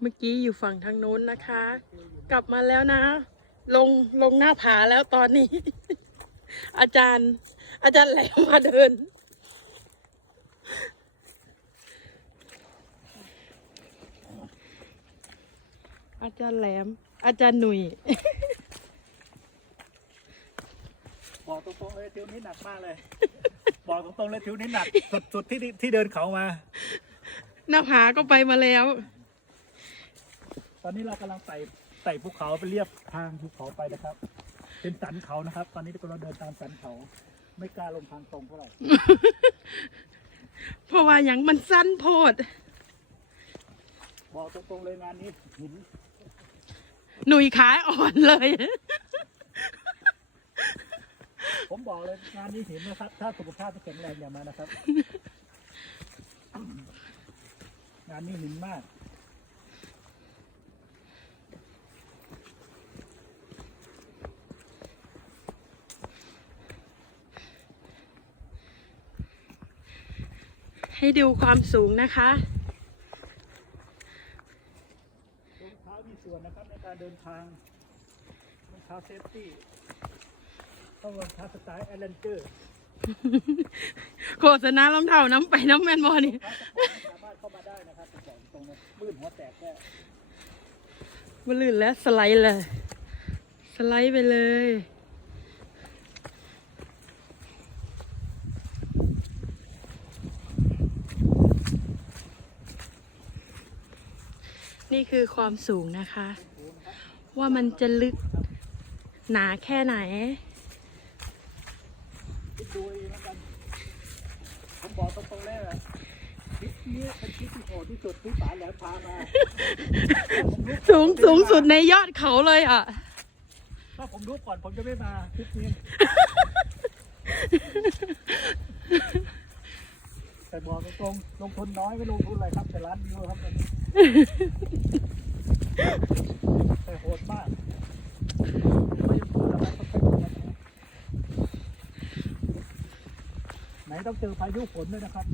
เมื่อกี้อยู่ฝั่งทางโน้นนะคะ กลับมาแล้วนะ ลงลงหน้าผาแล้วตอนนี้ อาจารย์ อาจารย์แหลมมาเดิน อาจารย์แหลม อาจารย์หนุ่ยบอกตรงๆเลยทิวนี้หนักมากเลย บอกตรงๆเลยทิวนี้หนักสุดสุดที่ที่เดินเขามา หน้าผาก็ไปมาแล้วต อนนี้เรากำลังไต่ไต่ภูเขาไปเรียบทางภูเขาไปนะครับ เป็นสันเขานะครับ ตอนนี้เราเดินตามสันเขา ไม่กล้าลงทางตรงเท่าไหร่เพราะว่าอย่างมันสั้นโพด บอกตรงๆเลยงานนี้หินหนุ่ยขาอ่อนเลย ผมบอกเลยงานนี้หินนะครับ ถ้าสุขภาพไม่แข็งแรงอย่ามานะครับ งานนี้หินมาก ให้ดูความสูงนะคะรองเท้ามีส่วนนะครับในการเดินทางรองเท้าเซฟตี้ต้องรองเท้าสไตล์แอดเวนเจอร์โฆษณารองเท้าน้ำไปน้ำแมนบอนี่รองเท้าสปอร์ตสามารถเข้ามาได้นะครับผมบอกตรงเลยมืดหัวแตกแค่มันลื่นแล้วสไลด์เลย สไลด์ไปเลย นี่คือความสูงนะคะ ว่ามันจะลึกหนาแค่ไหนคิดดูเองแล้วกันผมบอกตรงๆเลยอะคลิปนี้เป็นคลิปที่โหดที่สุดที่ป๋าแหลมพามา สูงสูงสุดในยอดเขาเลยอะ ถ้าผมรู้ก่อนผมจะไม่มาคลิปนี้ แต่บอกตรงๆลงทุนน้อยไม่ลงทุนอะไรครับ แต่ร้านวิวครับตอนนี้แต่โหดมากไม่ต้องพูดอะไรต้องเป็นอย่างนั้นนะไหนต้องเจอพายุฝนด้วยนะครับ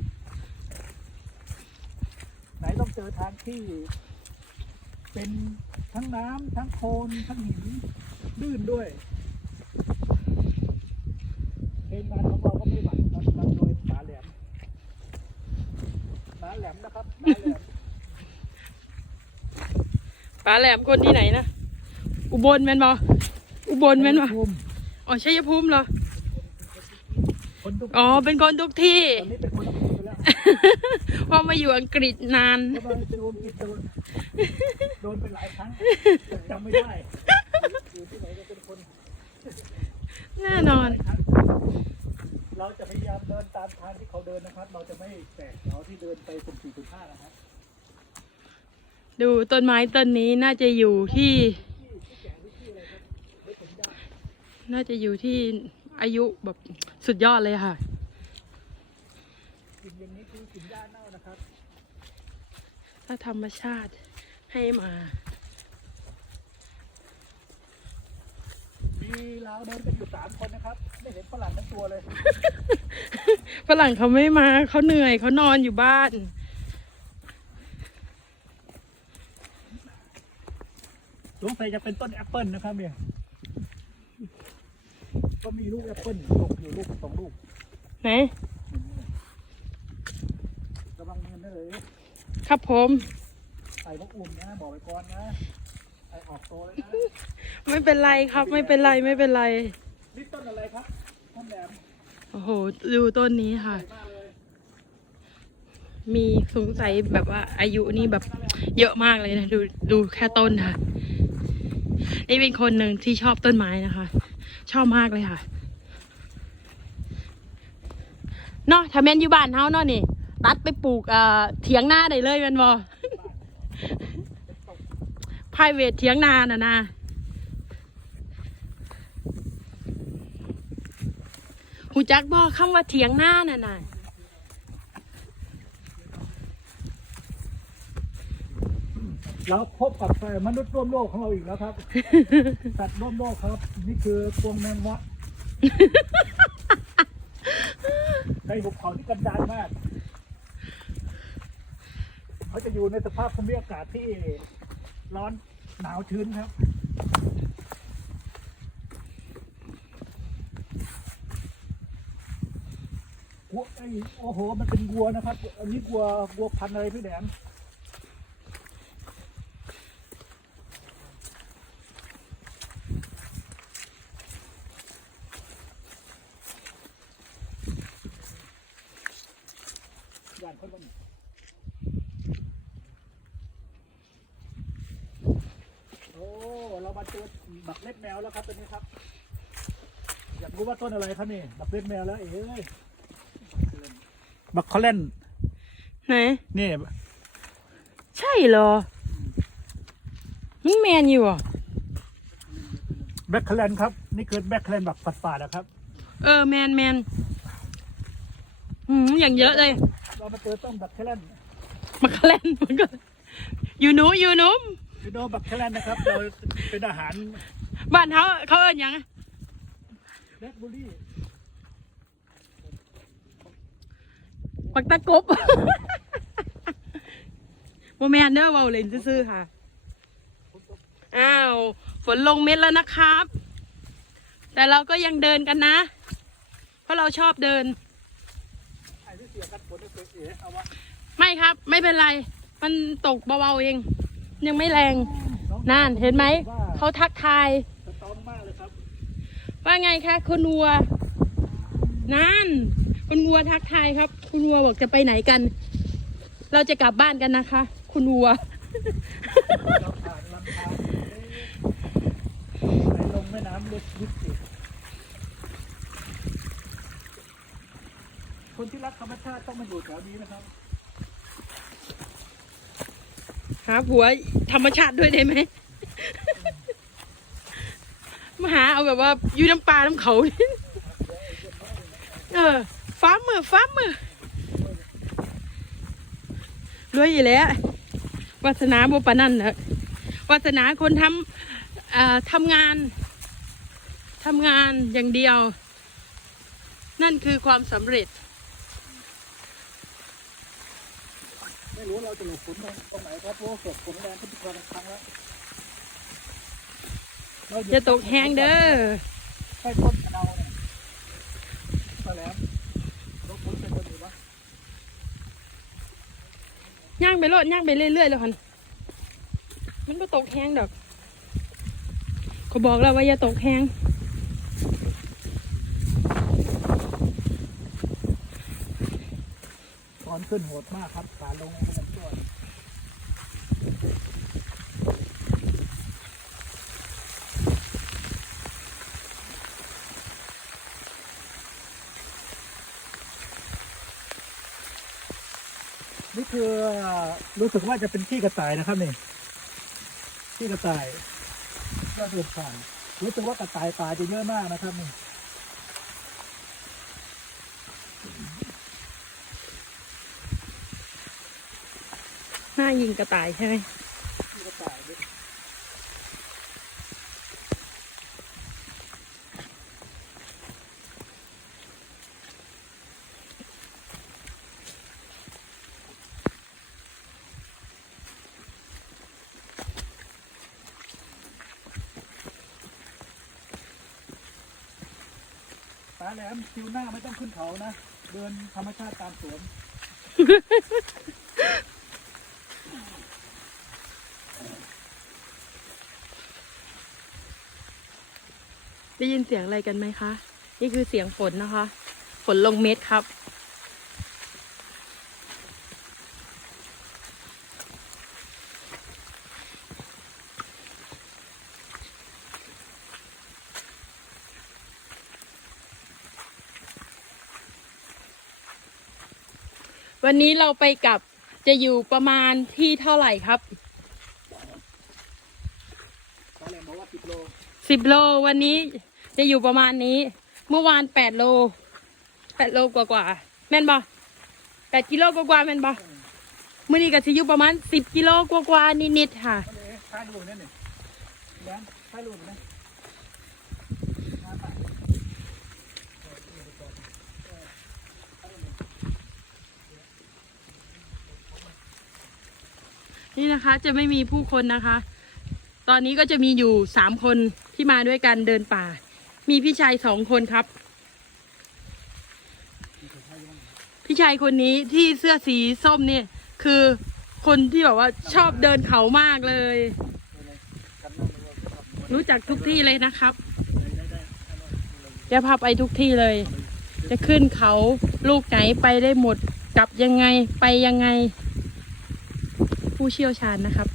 ไหนต้องเจอทางที่ เป็นทั้งน้ำทั้งโคลนทั้งหินลื่นด้วย เพลงงานของเราก็ไม่หวั่นครับนำโดยป๋าแหลมป๋าแหลมนะครับป๋าแหลมป้าแหลมคนที่ไหนนะ อุบลแมนบออุบลแมนบอภูมิอ๋อชัยภูมิเหรอคนทุกอ๋อ เป็นคนทุกที่ตอนนี้เป็นคนละภูมิไปแล้วเพอมาอยู่อังกฤษนานเพราะว่าเป็นภูมิกิจโดนโดนไปหลายครั้งจำไม่ได้อยู่ที่ไหนก็เป็นคนแน่นอน เราจะพยายามเดินตามทางที่เขาเดินนะครับ เราจะไม่แตกเขาที่เดินไปสุ่มสี่สุ่มห้านะครับดูต้นไม้ต้นนี้น่าจะอยู่ที่ น่าจะอยู่ที่อายุแบบสุดยอดเลยค่ะกินอย่างนี้คือกินหญ้าเน่านะครับ ถ้าธรรมชาติให้มา มีเราเดินกันอยู่สามคนนะครับ ไม่เห็นฝรั่งทั้งตัวเลยฝรั่งเขาไม่มาเขาเหนื่อยเขานอนอยู่บ้าน สงสัยจะเป็นต้นแอปเปิลนะครับเนี่ย ก็มีลูกแอปเปิลตกอยู่ลูกสองลูกไหนระวังมือได้เลย ครับผม ใส่ลูกอุ่มนะ บอกไปก่อนนะไอออกโตเลยนะไม่เป็นไรครับ ไม่เป็นไรไม่เป็นไร นี่ต้นอะไรครับต้นแหลมโอ้โห ดูต้นนี้ค่ะใหญ่มากเลยมีสงสัยแบบว่าอายุนี่แบบเยอะมากเลยนะ ดูดูแค่ต้นค่ะ นี่เป็นคนหนึ่งที่ชอบต้นไม้นะคะ ชอบมากเลยค่ะเนาะถ้าแม่นอยู่บ้านเฮาเนาะนี่ ตัดไปปลูกเอ่อเถียงนาได้เลยแมันบ่ พายเวทเถียงนาน่ะนะหูจักบ่คำว่าเถียงนาน่ะนะเราพบกับมนุษย์ร่วมโลกของเราอีกแล้วครับ สัตว์ร่วมโลกครับ นี่คือพวงแมงวัดในหุบเขาที่กันดารมาก เขาจะอยู่ในสภาพภูมิอากาศที่ ร้อนหนาวชื้นครับวัวไอโอ้โห มันเป็นวัวนะครับ อันนี้วัววัวพันธุ์อะไรพี่แหลมย่านคนละหนึ่งโอ้ เรามาเจอบัก เล็ดแมวแล้วครับตัวนี้ครับ อยากรู้ว่าต้นอะไรครับนี่บักเล็ดแมวแล้วเอ้ยบักคอลเลนไหน นี่ใช่เหรอมันแมนอยู่อะแบ็คแคลนครับ นี่คือแบ็คแคลนแบบฝาดๆนะครับ เออแมนแมนอืมอย่างเยอะเลย เรามาเจอต้นแบ็คแคลนมาคาเลนมันก็อยู่หนูอยู่หนูพี่โนบักแคลนนะครับ เราเป็นอาหาร บ้านเขาเขาเอิ้นหยังแบล็คเบอร์รี่ปักตะกบ โมแมนเด้อเบาเลนซื่อๆค่ะ อ้าว ฝนลงเม็ดแล้วนะครับ แต่เราก็ยังเดินกันนะ เพราะเราชอบเดิน ไอ้ที่เสียกันฝนได้เสียเอาวะไม่ครับ ไม่เป็นไร มันตกเบาๆเอง ยังไม่แรง นั่นเห็นไหม เขาทักทาย สตรองมากเลยครับ ว่าไงคะคุณวัว นั่น คุณวัวทักทายครับ คุณวัวบอกจะไปไหนกัน เราจะกลับบ้านกันนะคะ คุณวัวเราผ่านลำธารไหลลงแม่น้ำลึกลึกสิคนที่รักธรรมชาติต้องมาอยู่แถวนี้นะครับ หาผัวธรรมชาติด้วยได้ไหมมา หาเอาแบบว่าอยู่น้ำปลาน้ำเขาเออฟ้ามือฟ้ามือรวยอยู่แล้ววาสนาโบปานั่นนะวาสนาคนทำเอ่อทำงานทำงานอย่างเดียว นั่นคือความสำเร็จ ไม่รู้เราจะหลบฝนตรงไหนครับเพราะว่าเกิดฝนแรงขึ้นทุกครั้งแล้ว จะตกแห้งเด้อใต้ต้นกระเดาเนี่ยมาแล้วรถฝนเป็นคนอยู่ปะย่างไปโลดย่างไปเรื่อยๆเลยคันมันก็ตกแห้งดอกเขาบอกแล้วว่าอย่าตกแห้งตอนขึ้นโหดมากครับขาลงเหมือนตัว คือรู้สึกว่าจะเป็นที่กระต่ายนะครับนี่ที่กระต่ายก็เดินผ่านรู้สึกว่ากระต่ายป่าจะเยอะมากนะครับนี่หน้ายิงกระต่ายใช่ไหม ขี้กระต่ายด้วย ตาแหลมคิวหน้าไม่ต้องขึ้นเขานะ เดินธรรมชาติตามสวนได้ยินเสียงอะไรกันไหมคะ นี่คือเสียงฝนนะคะ ฝนลงเม็ดครับ วันนี้เราไปกลับจะอยู่ประมาณที่เท่าไหร่ครับตาแหลมบอกว่าสิบโลสิบโลวันนี้จะอยู่ประมาณนี้ เมื่อวานแปดโลแปดโลกว่ากว่าๆแม่นบ่แปดกิโลกว่ากว่าๆแม่นบ่มื่อนี้ก็สิอยู่ประมาณสิบกิโลกว่ากว่าๆนิดๆค่ะก็เลยท้ายรูปนั่นนี่แหลมท้ายรูปนะมาไป นี่นะคะจะไม่มีผู้คนนะคะ ตอนนี้ก็จะมีอยู่สามคนที่มาด้วยกันเดินป่า มีพี่ชายสองคนครับ พี่ชายคนนี้ที่เสื้อสีส้มเนี่ย คือคนที่แบบว่าชอบเดินเขามากเลย รู้จักทุกที่เลยนะครับจะพาไปทุกที่เลย จะขึ้นเขาลูกไหนไปได้หมด กลับยังไงไปยังไง ผู้เชี่ยวชาญนะครับ